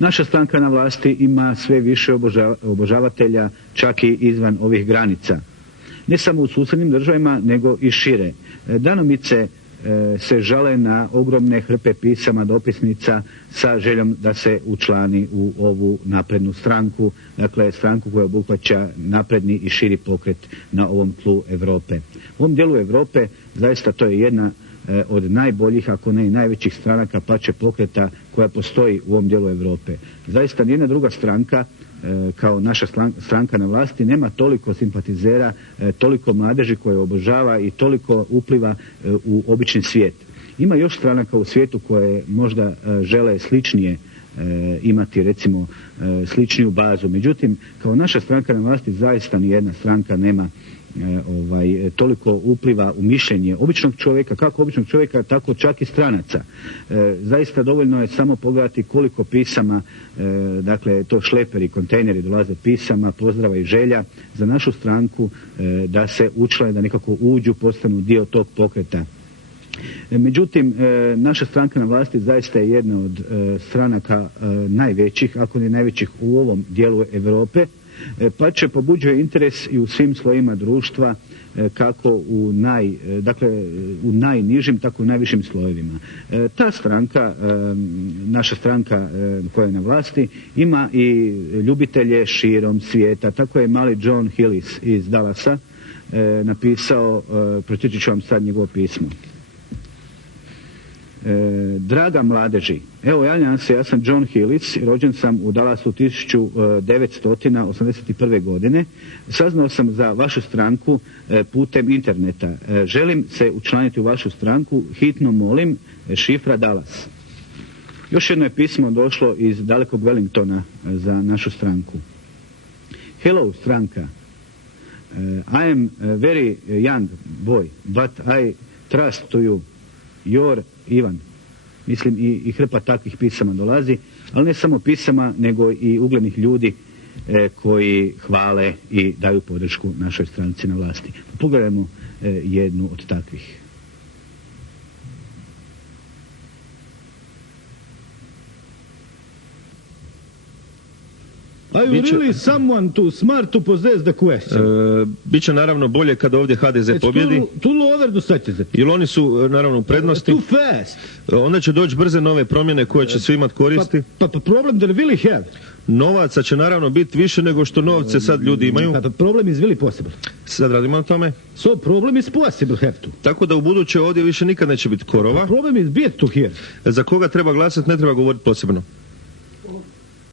Naša stranka na vlasti ima sve više obožavatelja, čak i izvan ovih granica. Ne samo u susjednim državama, nego i šire. Danomice se žale na ogromne hrpe pisama, dopisnica sa željom da se učlani u ovu naprednu stranku, dakle stranku koja obuhvaća napredni i širi pokret na ovom tlu Europe. U ovom dijelu Europe zaista to je jedna od najboljih, ako ne i najvećih stranaka pače pokreta koja postoji u ovom dijelu Europe. Zaista nijedna druga stranka kao naša stranka na vlasti nema toliko simpatizera, toliko mladeži koje obožava i toliko upliva u obični svijet. Ima još stranaka u svijetu koje možda žele sličnije imati, recimo sličniju bazu. Međutim, kao naša stranka na vlasti zaista nijedna stranka nema toliko upliva u mišljenje običnog čovjeka, kako običnog čovjeka, tako čak i stranaca. Zaista dovoljno je samo pogledati koliko pisama, dakle to šleperi, kontejneri dolaze pisama, pozdrava i želja za našu stranku da se učlane, da nekako uđu, postanu dio tog pokreta. Međutim, naša stranka na vlasti zaista je jedna od stranaka najvećih, ako ne najvećih u ovom dijelu Europe, pače pobuđuje interes i u svim slojima društva, kako u najnižim, tako i u najvišim slojevima. Ta stranka, naša stranka koja je na vlasti, ima i ljubitelje širom svijeta. Tako je mali John Hillis iz Dallasa napisao, pročitat ću vam sad njegovo pismo. Draga mladeži, evo javljam se, ja sam John Hillis, rođen sam u Dallasu 1981. godine. Saznao sam za vašu stranku putem interneta. Želim se učlaniti u vašu stranku, hitno molim, šifra Dallas. Još jedno je pismo došlo iz dalekog Wellingtona za našu stranku. Hello stranka, I am a very young boy, but I trust to you. Your Ivan. Mislim i hrpa takvih pisama dolazi, ali ne samo pisama, nego i uglednih ljudi koji hvale i daju podršku našoj stranci na vlasti. Pogledajmo jednu od takvih. Are you really someone too smart to possess the question? Biće naravno bolje kada ovdje HDZ pobjedi. Too lower do such as it. Jer oni su naravno u prednosti. Too fast. Onda će doći brze nove promjene koje će svi imati koristi. Pa problem that really have. Novaca će naravno biti više nego što novce sad ljudi imaju. But the problem is really possible. Sad radimo na tome. So problem is possible have to. Tako da u buduće ovdje više nikad neće biti korova. The problem is bit to here. Za koga treba glasati ne treba govoriti posebno.